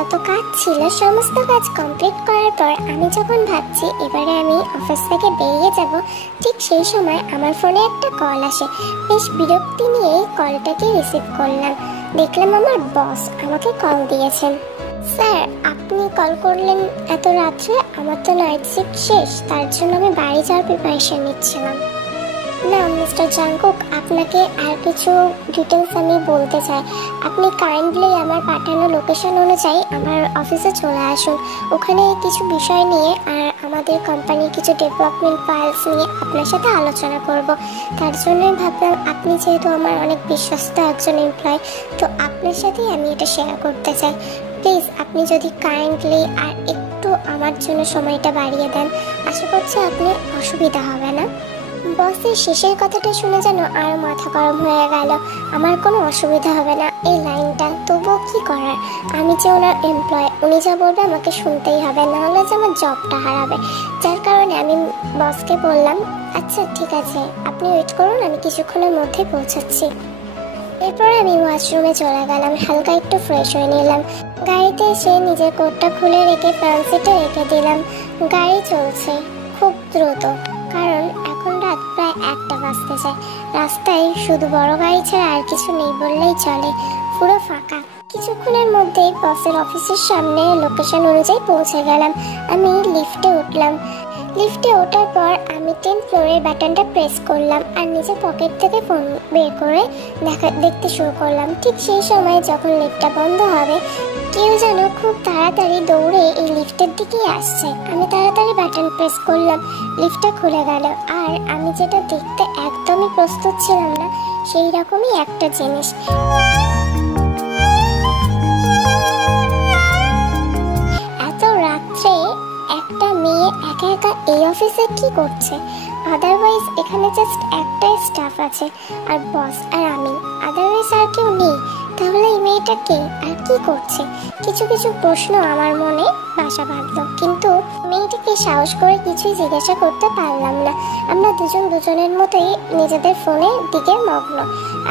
যত কাজ ছিল সমস্ত কাজ কমপ্লিট করার পর আমি যখন ভাবছি এবারে আমি অফিস থেকে বেরিয়ে যাব, ঠিক সেই সময় আমার ফোনে একটা কল আসে। বেশ বিরক্তি নিয়েই কলটাকে রিসিভ করলাম। দেখলাম আমার বস আমাকে কল দিয়েছেন। স্যার, আপনি কল করলেন এত রাত্রে? আমার তো নাইট শিফট শেষ, তার জন্য আমি বাড়ি যাওয়ার প্রিপারেশন নিচ্ছিলাম। না মিস্টার জাংকুক, আপনাকে আর কিছু ডিটেলস আমি বলতে চাই। আপনি কাইন্ডলি আমার পাঠানো লোকেশন অনুযায়ী আমার অফিসে চলে আসুন। ওখানে কিছু বিষয় নিয়ে আর আমাদের কোম্পানির কিছু ডেভেলপমেন্ট ফাইলস নিয়ে আপনার সাথে আলোচনা করব। তার জন্যই ভাবলাম, আপনি যেহেতু আমার অনেক বিশ্বস্ত একজন এমপ্লয়, তো আপনার সাথেই আমি এটা শেয়ার করতে চাই। প্লিজ আপনি যদি কাইন্ডলি আর একটু আমার জন্য সময়টা বাড়িয়ে দেন, আশা করছি আপনার অসুবিধা হবে না। বসের শেষের কথাটা শুনে যেন আর মাথা গরম হয়ে গেল। আমার কোনো অসুবিধা হবে না এই লাইনটা, তবুও কি করার, আমি যে ওনার এমপ্লয়, উনি যা বলবে আমাকে শুনতেই হবে, নাহলে যে আমার জবটা হারাবে। যার কারণে আমি বসকে বললাম, আচ্ছা ঠিক আছে, আপনি ওয়েট করুন, আমি কিছুক্ষণের মধ্যে পৌঁছাচ্ছি। এরপর আমি ওয়াশরুমে চলে গেলাম, হালকা একটু ফ্রেশ হয়ে নিলাম। গাড়িতে এসে নিজের কোটটা খুলে রেখে ফ্রন্ট সিটে রেখে দিলাম। গাড়ি চলছে খুব দ্রুত, কারণ এখন রাত প্রায় 1টা বাজতে যায়। রাস্তায় শুধু বড় গাড়ি ছাড়া আর কিছু নেই বললেই চলে, পুরো ফাঁকা। কিছুক্ষণের মধ্যেই বসের অফিসের সামনে লোকেশন অনুযায়ী পৌঁছে গেলাম। আমি লিফটে উঠলাম। লিফটে ওঠার পর আমি 10th ফ্লোরের বাটনটা প্রেস করলাম আর নিজের পকেট থেকে ফোন বের করে দেখতে শুরু করলাম। ঠিক সেই সময় যখন লিফটটা বন্ধ হবে, কেউ যেন খুব তাড়াতাড়ি দৌড়ে এই লিফটের দিকেই আসছে। আমি তাড়াতাড়ি বাটন প্রেস করলাম, লিফটটা খুলে গেল। আর আমি যেটা দেখতে একদমই প্রস্তুত ছিলাম না, সেই রকমই একটা জিনিস। এত রাত্রে একটা মেয়ে একা একা এই অফিসে কি করছে? আদারওয়াইজ এখানে জাস্ট একটাই স্টাফ আছে, আর বস আর আমি, আদারওয়াইজ আর কেউ নেই। তাহলে এই মেয়েটা কে আর কি করছে? কিছু কিছু প্রশ্ন আমার মনে বাসা বাঁধলো, কিন্তু মেয়েটিকে সাহস করে কিছুই জিজ্ঞাসা করতে পারলাম না। আমরা দুজন দুজনের মতোই নিজেদের ফোনের দিকে মগ্ন।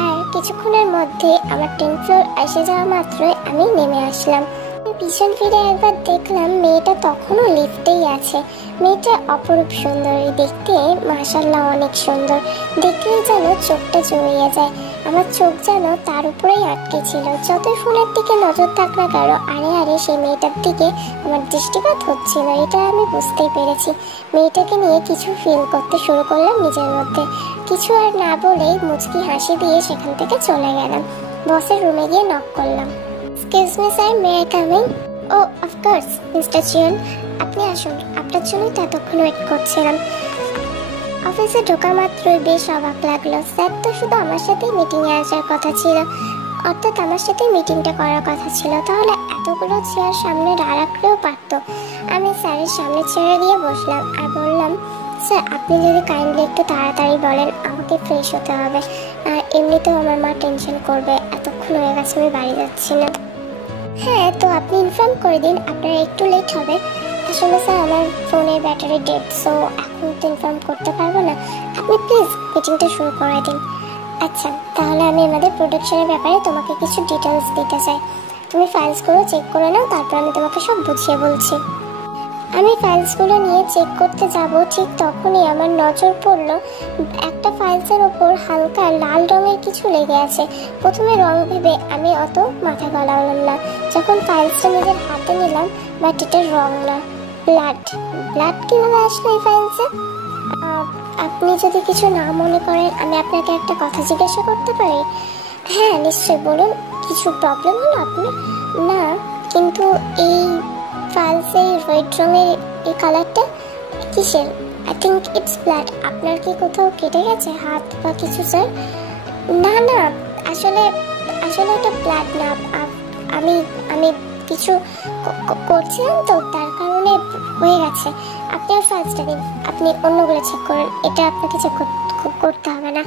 আর কিছুক্ষণের মধ্যে আমার 10th ফ্লোর এসে যাওয়া মাত্রই আমি নেমে আসলাম। পিছন ফিরে একবার দেখলাম মেয়েটা তখনও লিফটেই আছে। মেয়েটা অপরূপ সুন্দরী দেখতে, মাশাআল্লাহ অনেক সুন্দর। দেখলেই যেন চোখটা জড়িয়ে যায়। আমার চোখ যেন তার উপরেই আটকে ছিল। যতই ফোনের দিকে নজর থাক না কেন, আরে আরে সেই মেয়েটার দিকে আমার দৃষ্টিপাত হচ্ছিল, এটা আমি বুঝতেই পেরেছি। মেয়েটাকে নিয়ে কিছু ফিল করতে শুরু করলাম নিজের মধ্যে। কিছু আর না বলেই মুচকি হাসি দিয়ে সেখান থেকে চলে গেলাম। বসের রুমে গিয়ে নক করলাম। Excuse me sir, may I come in? Oh of course mister চিয়ন, আপনি আসুন, আপনার জন্যই তো এতক্ষণ ওয়েট করছিলাম। অফিসে ঢোকা মাত্রই বেশ অবাক লাগলো। স্যার তো শুধু আমার সাথেই মিটিংয়ে আসার কথা ছিল, অর্থাৎ আমার সাথেই মিটিংটা করার কথা ছিল, তাহলে এতগুলো চেয়ার সামনে রাখলেও পারত। আমি স্যারের সামনে চেয়ারে গিয়ে বসলাম আর বললাম, স্যার আপনি যদি কাইন্ডলি একটু তাড়াতাড়ি বলেন, আমাকে ফ্রেশ হতে হবে, আর এমনিতেও আমার মা টেনশন করবে, এতক্ষণ হয়ে গেছে আমি বাড়ি যাচ্ছি না। হ্যাঁ, তো আপনি ইনফর্ম করে দিন আপনার একটু লেট হবে। আসলে স্যার আমার ফোনের ব্যাটারি ডেড, সো এখন তো ইনফর্ম করতে পারবো না। আপনি প্লিজ মিটিংটা শুরু করে দিন। আচ্ছা, তাহলে আমি আমাদের প্রোডাকশনের ব্যাপারে তোমাকে কিছু ডিটেলস দিতে চাই। তুমি ফাইলসগুলো চেক করে নাও, তারপর আমি তোমাকে সব বুঝিয়ে বলছি। আমি ফাইলসগুলো নিয়ে চেক করতে যাব, ঠিক তখনই আমার নজর পড়লো একটা ফাইলসের ওপর হালকা লাল রঙের কিছু লেগে আছে। প্রথমে রং ভেবে আমি অত মাথা গলালাম না। যখন ফাইলসটা নিজের হাতে নিলাম, বাট এটা রং না, ব্লাড। ব্লাড কীভাবে আসলো এই ফাইলসে? আপনি যদি কিছু না মনে করেন, আমি আপনাকে একটা কথা জিজ্ঞাসা করতে পারি? হ্যাঁ নিশ্চয়ই, বলুন। কিছু প্রবলেম হলো আপনার? না, কিন্তু এই ফাইলসে রেড রঙের এই কালারটা কিসের? I think it's blood. আপনার কি কোথাও কেটে গেছে হাত বা কিছু স্যার? না না, আসলে এটা ব্লাড না। আমি আমি কিছু করছিলাম তো, তার কারণে হয়ে গেছে। আপনি আর ফাইলসটা দিন, আপনি অন্যগুলো চেক করুন, এটা আপনাকে চেক করতে হবে না।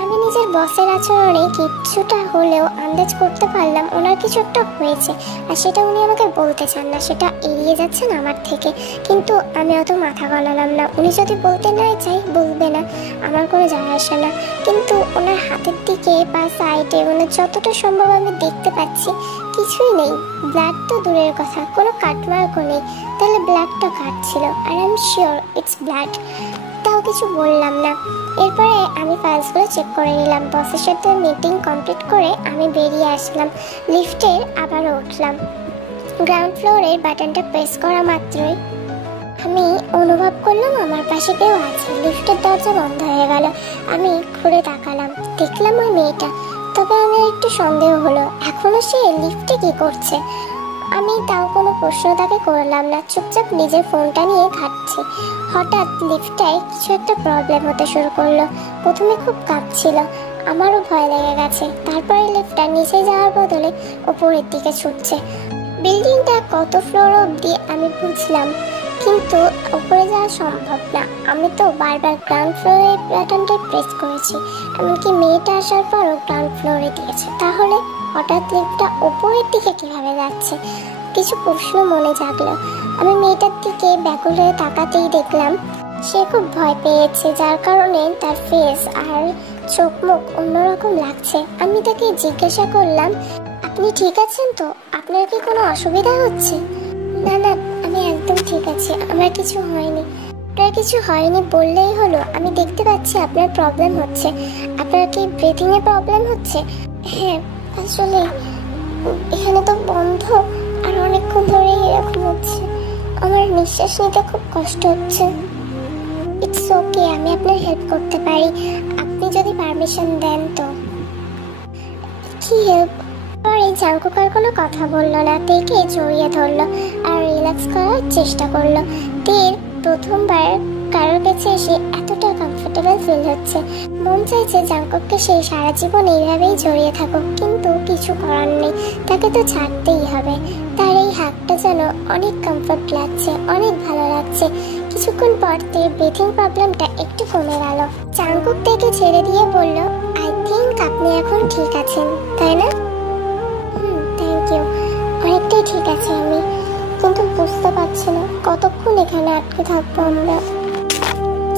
আমি নিজের অফিসের বসের আচরণে কিছুটা হলেও আন্দাজ করতে পারলাম ওনার কিছু একটা হয়েছে, আর সেটা উনি আমাকে বলতে চান না, সেটা এড়িয়ে যাচ্ছেন আমার থেকে। কিন্তু আমি অত মাথা গলালাম না, উনি যদি বলতে না চাই বলবে না, আমার কোনো যায় আসে না। কিন্তু ওনার হাতের দিকে বা সাইডে মানে যতটা সম্ভব আমি দেখতে পাচ্ছি কিছুই নেই। ব্লাড তো দূরের কথা, কোনো কাটমার্কও নেই। তাহলে ব্লাডটা কাটছিল, আর I am sure it's blood. তাও কিছু বললাম না। এরপরে আমি ফাইলসগুলো চেক করে নিলাম। বসের সাথে মিটিং কমপ্লিট করে আমি বেরিয়ে আসলাম। লিফটের আবারও উঠলাম। গ্রাউন্ড ফ্লোরের বাটনটা প্রেস করা মাত্রই আমি অনুভব করলাম আমার পাশে কেউ আছে। লিফটের দরজা বন্ধ হয়ে গেল। আমি ঘুরে তাকালাম, দেখলাম ওই মেয়েটা। তবে আমার একটু সন্দেহ হলো, এখনো সে লিফটে কি করছে। আমি তাও কোনো প্রশ্ন তাকে করলাম না, চুপচাপ নিজের ফোনটা নিয়ে ঘাঁটছি। হঠাৎ লিফটটায় কিছু একটা প্রবলেম হতে শুরু করলো। প্রথমে খুব কাঁপছিল, আমারও ভয় লেগে গেছে। তারপরে লিফটটা নিচে যাওয়ার বদলে ওপরের দিকে ছুটছে। বিল্ডিংটা কত ফ্লোর অবধি আমি বুঝলাম, কিন্তু উপরে যাওয়া সম্ভব না। আমি তো বারবার গ্রাউন্ড ফ্লোরের বাটনটাই প্রেস করেছি, এমনকি মেয়েটা আসার পরও গ্রাউন্ড ফ্লোরে দিয়েছে। তাহলে হঠাৎ লিফটটা ওপরের দিকে কিভাবে যাচ্ছে? কিছু প্রশ্ন মনে জাগলো। আমি মেয়েটার দিকে ব্যাকুল হয়ে তাকাতেই দেখলাম সে খুব ভয় পেয়েছে, যার কারণে তার ফেস আর চোখ মুখ অন্যরকম লাগছে। আমি তাকে জিজ্ঞাসা করলাম, আপনি ঠিক আছেন তো? আপনার কি কোনো অসুবিধা হচ্ছে? না না, আমি একদম ঠিক আছি, আমার কিছু হয়নি। আপনার কিছু হয়নি বললেই হলো? আমি দেখতে পাচ্ছি আপনার প্রবলেম হচ্ছে। আপনার কি ব্রিথিং এ প্রবলেম হচ্ছে? হ্যাঁ, আসলে এখানে তো বন্ধ, আর অনেকক্ষণ ধরে এরকম হচ্ছে। আমার নিঃশ্বাস নিতে খুব কষ্ট হচ্ছে। ইটস ওকে, আমি আপনার হেল্প করতে পারি, আপনি যদি পারমিশন দেন তো। কি হেল্প? পরে জাঙ্কুক আর কোনো কথা বললো না, তেকে জড়িয়ে ধরলো আর রিল্যাক্স করার চেষ্টা করলো। তের প্রথমবার কারোর কাছে এসে এতটা কমফোর্টেবল ফিল হচ্ছে। মন চাইছে জাঙ্কুককে সেই সারা জীবন এইভাবেই জড়িয়ে থাকুক, কিন্তু কিছু করার নেই, তাকে তো ছাড়তেই হবে। তার এই হাতটা যেন অনেক কমফোর্ট লাগছে, অনেক ভালো লাগছে। কিছুক্ষণ পর তের ব্রিথিং প্রবলেমটা একটু কমে গেল। জাঙ্কুক তেকে ছেড়ে দিয়ে বলল, আই থিঙ্ক আপনি এখন ঠিক আছেন, তাই না? থ্যাংক ইউ, অনেকটাই ঠিক আছে আমি, কিন্তু বুঝতে পারছি না কতক্ষণ এখানে আটকে থাকবো আমরা।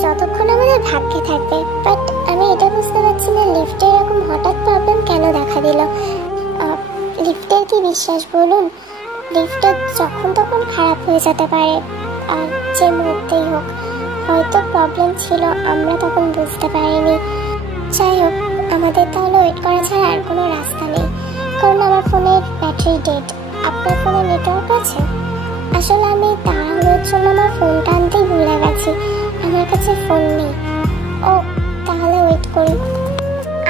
যতক্ষণ আমাদের ভাগ্যে থাকবে। বাট আমি এটা বুঝতে পারছি না লিফটে এরকম হঠাৎ প্রবলেম কেন দেখা দিল। লিফটের কি বিশ্বাস বলুন? লিফটটা যখন তখন খারাপ হয়ে যেতে পারে, আর যে মুহূর্তেই হোক। হয়তো প্রবলেম ছিল, আমরা তখন বুঝতে পারিনি। যাই হোক, আমাদের তাহলে ওয়েট করা ছাড়া আর কোনো রাস্তা নেই, কারণ আমার ফোনের ব্যাটারি ডেড। আপনার ফোনে নেটওয়ার্ক আছে? আসলে আমি তাড়াহুড়োর জন্য আমার ফোনটা আনতেই ভুলে গেছি, আমার কাছে ফোন নেই। ও, তাহলে ওয়েট করুন।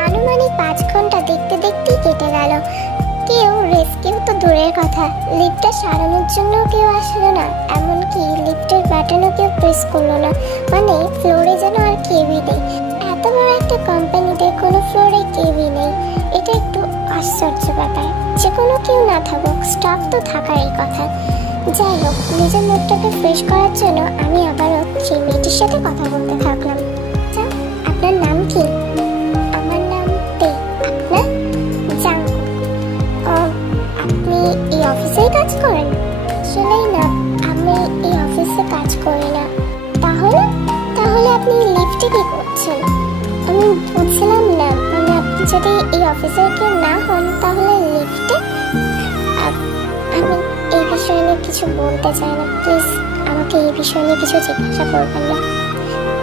আনুমানিক 5 ঘন্টা দেখতে দেখতেই কেটে গেল। কেউ রেস্কিউ তো দূরের কথা, লিফটটা সারানোর জন্য কেউ আসলো না, এমনকি লিফটের বাটনও কেউ প্রেস করলো না। মানে ফ্লোরে যেন আর কেউই নেই। এত বড় একটা কোম্পানিতে কোনো ফ্লোরে কেউই নেই, এটা একটু আশ্চর্য ব্যাপার। যে কোনো কেউ না থাকুক, স্টাফ তো থাকারই কথা। যাই হোক, নিজের মুডটাকে ফ্রেশ করার জন্য আমি আবারও সেই মেয়েটির সাথে কথা বলতে থাকলাম। আপনার নাম কি? আমার নাম তে। আপনার? জাঙ্কুক। আপনি এই অফিসেই কাজ করেন? আসলেই না, আমি এই অফিসে কাজ করি না। তাহলে তাহলে আপনি লিফটে কি করছেন? আমি বুঝলাম না, মানে আপনি যদি এই অফিসের কেউ না হন তাহলে লিফটে? আমি এই বিষয় নিয়ে কিছু বলতে চাই না, প্লিজ আমাকে এই বিষয় নিয়ে কিছু জিজ্ঞাসা করবেন না।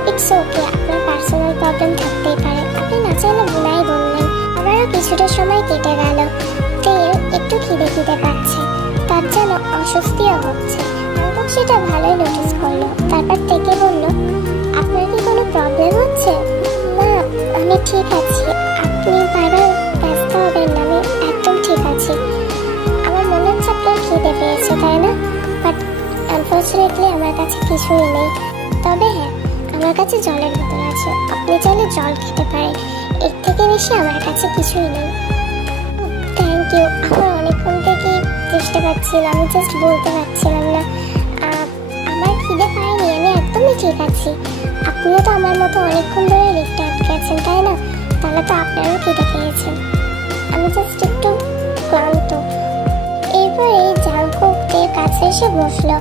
ইটস ওকে, আপনার পার্সোনাল প্রবলেম থাকতেই পারে, আপনি না চাইলে নাই বললেন। আমারও কিছুটা সময় কেটে গেল। তের একটু খিদে খিদে পাচ্ছে, তার যেন অস্বস্তিও হচ্ছে। জাঙ্কুক সেটা ভালোই নোটিস করলো। তারপর থেকে বলল, আপনার কি কোনো প্রবলেম হচ্ছে? না, আমি ঠিক আছি, আপনি বারবার ব্যস্ত হবেন না, আমি একদম ঠিক আছি। আমার মনে হচ্ছে আপনার খিদে পেয়েছে, তাই না? বাট আনফর্চুনেটলি আমার কাছে কিছুই নেই। তবে হ্যাঁ, আমার কাছে জলের বোতল আছে, আপনি চাইলে জল খেতে পারেন, এর থেকে বেশি আমার কাছে কিছুই নেই। থ্যাংক ইউ, আমার অনেকক্ষণ থেকেই চেষ্টা করছিলাম, আমি জাস্ট বলতে পারছিলাম না। আমার খিদে পায়নি, আমি একদমই ঠিক আছি। আপনিও তো আমার মতো অনেকক্ষণ ধরে লিফটে আটকে আছেন, তাই না? তাহলে তো আপনারও খিদে পেয়েছেন। আমি জাস্ট একটু ক্লান্ত। এরপরে জাঙ্কুকের কাছে এসে বসলো।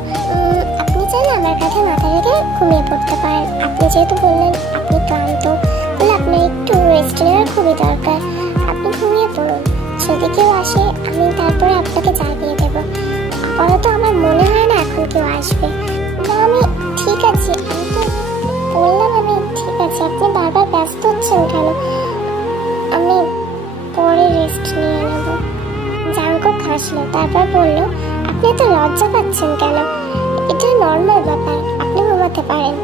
আপনি চাইলে আমার কাছে মাথা রেখে ঘুমিয়ে পড়তে পারেন। আপনি যেহেতু বললেন আপনি ক্লান্ত, তাহলে আপনার একটু রেস্ট নেওয়ার খুবই দরকার। আপনি ঘুমিয়ে পড়ুন, যদি কেউ আসে আমি তারপরে আপনাকে জাগিয়ে দেবো। আপাতত আমার মনে হয় না এখন কেউ আসবে। না আমি ঠিক আছি, আমি তো বললাম আমি ঠিক আছে। আপনি বারবার ব্যস্ত হচ্ছেন কেন? আমি পরে রেস্ট নিয়ে নেব। জাঙ্কুক হাসলো, তারপর বলল, আপনি এত লজ্জা পাচ্ছেন কেন? এটা নর্মাল ব্যাপার, আপনি ঘুমাতে পারেন।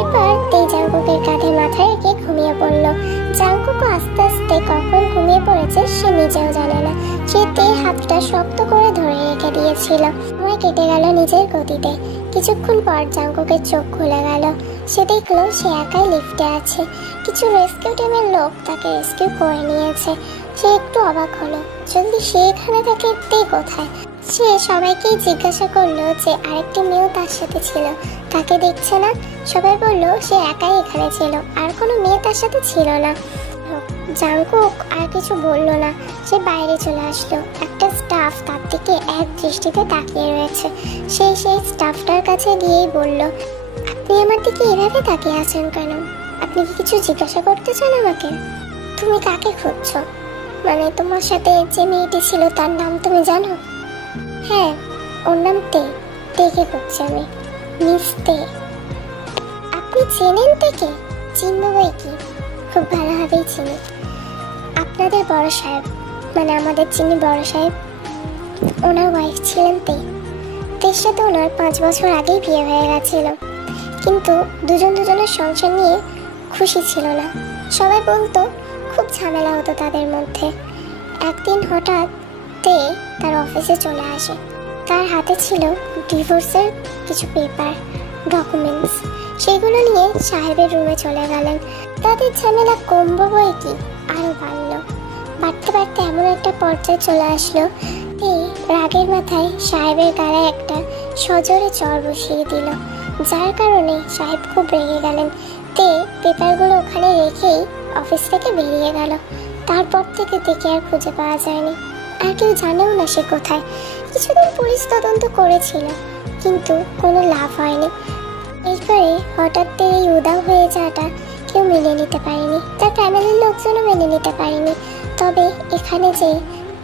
এরপর তেই জাঙ্কুকের কাঁধে মাথা রেখে ঘুমিয়ে পড়ল। জাঙ্কুকও আস্তে আস্তে কখন ঘুমিয়ে পড়েছে সে নিজেও জানে না। সে তের হাতটা শক্ত করে ধরে রেখে দিয়েছিল। সময় কেটে গেল নিজের গতিতে। কিছুক্ষণ পর জাঙ্কুকের চোখ খুলে গেল। সে দেখলো সে একাই লিফটে আছে। কিছু রেস্কিউ টিমের লোক তাকে রেস্কিউ করে নিয়েছে। সে একটু অবাক হলো, যদি সে এখানে থাকে তে কোথায়? সে সবাইকেই জিজ্ঞাসা করলো যে আরেকটি মেয়েও তার সাথে ছিল, তাকে দেখছে না। সবাই বলল সে একাই এখানে ছিল, আর কোনো মেয়ে তার সাথে ছিল না। জাঙ্কুক আর কিছু বললো না, সে বাইরে চলে আসলো। একটা স্টাফ তার দিকে এক দৃষ্টিতে তাকিয়ে রয়েছে। সেই স্টাফটার কাছে গিয়েই বলল, আপনি আমার দিকে এভাবে তাকিয়ে আছেন কেন? আপনি কি কিছু জিজ্ঞাসা করতে চান আমাকে? তুমি কাকে খুঁজছো? মানে তোমার সাথে যে মেয়েটি ছিল তার নাম তুমি জানো? হ্যাঁ, ওর নাম তে। তেকে খুঁজছি আমি, মিস তে। আপনি চেনেন তেকে? চিনব বই কি, খুব ভালোভাবেই চিনি। আপনাদের বড় সাহেব, মানে আমাদের চিনি বড় সাহেব, ওনার ওয়াইফ ছিলেন তে। তের সাথে ওনার 5 বছর আগেই বিয়ে হয়ে গেছিল, কিন্তু দুজনের সংসার নিয়ে খুশি ছিল না। সবাই বলতো খুব ঝামেলা হতো তাদের মধ্যে। একদিন হঠাৎ তে তার অফিসে চলে আসে। তার হাতে ছিল ডিভোর্সের কিছু পেপার, ডকুমেন্টস। সেগুলো নিয়ে সাহেবের রুমে চলে গেলেন। তাদের ঝামেলা কমবো বই কি, আরও বাড়তে এমন একটা পর্যায়ে চলে আসলো, তে রাগের মাথায় সাহেবের গায়ে একটা সজোরে চর বসিয়ে দিল, যার কারণে সাহেব খুব রেগে গেলেন। তে পেপারগুলো ওখানে রেখেই অফিস থেকে বেরিয়ে গেল। তারপর থেকে তেকে আর খুঁজে পাওয়া যায়নি, আর কেউ জানেও না সে কোথায়। কিছুদিন পুলিশ তদন্ত করেছিল, কিন্তু কোনো লাভ হয়নি। এরপরে হঠাৎ এই উদাও হয়ে যাওয়াটা কেউ মেনে নিতে পারেনি, তার ফ্যামিলির লোকজনও মেনে নিতে পারেনি। তবে এখানে যে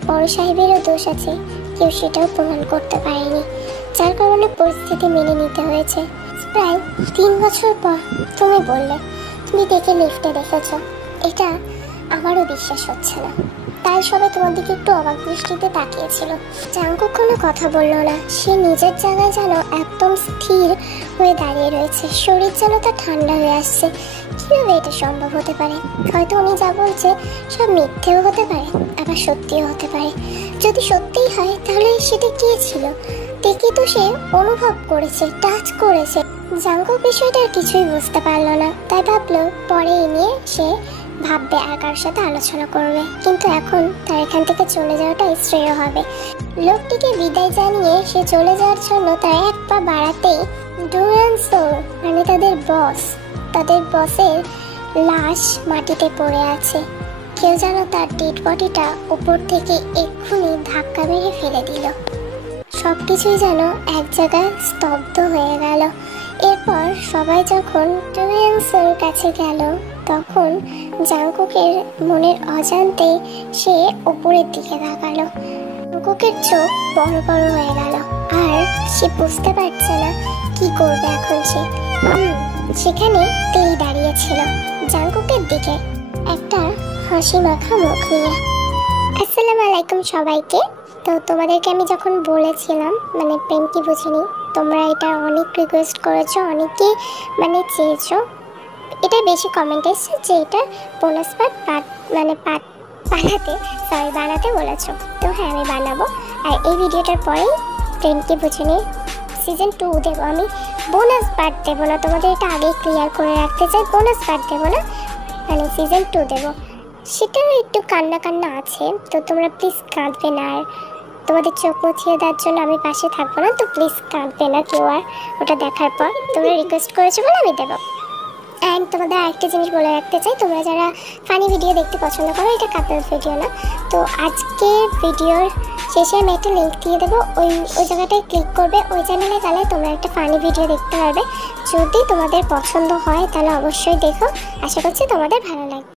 বড় সাহেবেরও দোষ আছে কেউ সেটাও প্রমাণ করতে পারেনি, যার কারণে পরিস্থিতি মেনে নিতে হয়েছে। প্রায় 3 বছর পর তুমি বললে তুমি দেখে লিফটে দেখেছ, এটা আমারও বিশ্বাস হচ্ছে না। তাই সবাই তোমার দিকে একটু অবাক দৃষ্টিতে তাকিয়েছিল। জাঙ্কুক কোনো কথা বললো না। সে নিজের জায়গায় যেন একদম স্থির হয়ে দাঁড়িয়ে রয়েছে। শরীর যেন তার ঠান্ডা হয়ে আসছে। কীভাবে এটা সম্ভব হতে পারে? হয়তো উনি যা বলছে সব মিথ্যেও হতে পারে, আবার সত্যিও হতে পারে। যদি সত্যিই হয় তাহলে সেটা কি ছিল? দেখি তো সে অনুভব করেছে, টাচ করেছে। জাঙ্কুক বিষয়টা আর কিছুই বুঝতে পারলো না। তাই ভাবলো পরে এ নিয়ে সে ভাববে, আর কারোর সাথে আলোচনা করবে। কিন্তু এখন তার এখান থেকে চলে যাওয়াটাই শ্রেয় হবে। লোকটিকে বিদায় জানিয়ে সে চলে যাওয়ার জন্য তার এক পা বাড়াতেই ডুরান্সোর, মানে তাদের বসের লাশ মাটিতে পড়ে আছে। কেউ যেন তার ডেড বডিটা উপর থেকে এক্ষুনি ধাক্কা মেরে ফেলে দিল। সবকিছুই যেন এক জায়গায় স্তব্ধ হয়ে গেল। এরপর সবাই যখন ডুরান্সোর কাছে গেল, তখন জাঙ্কুকের মনের অজান্তে সে উপরের দিকে তাকালো। জাঙ্কুকের চোখ বড় হয়ে গেল, আর সে বুঝতে পারছে না কি করবে এখন সে। সেখানে তেই দাঁড়িয়েছিল জাঙ্কুকের দিকে, একটা হাসি মাখা মুখ নিয়ে। আসসালামু আলাইকুম সবাইকে। তো তোমাদেরকে আমি যখন বলেছিলাম, মানে প্রেম কি বুঝিনি, তোমরা এটা অনেক রিকোয়েস্ট করেছো, অনেকেই মানে চেয়েছো। এটা বেশি কমেন্ট এসছে যে এটা বোনাস পার্ট বানাতে বলেছো। তো হ্যাঁ, আমি বানাবো। আর এই ভিডিওটার পরেই প্রেম কি বুঝিনি সিজন 2 দেবো আমি। বোনাস পার্ট দেবো না, তোমাদের এটা আগেই ক্লিয়ার করে রাখতে চাই। বোনাস পার্ট দেবো না, মানে সিজন 2 দেবো। সেটাও একটু কান্না আছে, তো তোমরা প্লিজ কাঁদবে না। আর তোমাদের চোখ মুছিয়ে দেওয়ার জন্য আমি পাশে থাকবো না, তো প্লিজ কাঁদবে না কেউ। আর ওটা দেখার পর তোমরা রিকোয়েস্ট করেছো বলে আমি দেবো। অ্যান্ড তোমাদের আরেকটা জিনিস বলে রাখতে চাই, তোমরা যারা ফানি ভিডিও দেখতে পছন্দ করো, এটা কাপল ভিডিও না। তো আজকের ভিডিওর শেষে আমি একটা লিঙ্ক দিয়ে দেবো, ওই জায়গাটায় ক্লিক করবে ওই চ্যানেলে, তাহলে তোমরা একটা ফানি ভিডিও দেখতে পারবে। যদি তোমাদের পছন্দ হয় তাহলে অবশ্যই দেখো, আশা করছি তোমাদের ভালো লাগবে।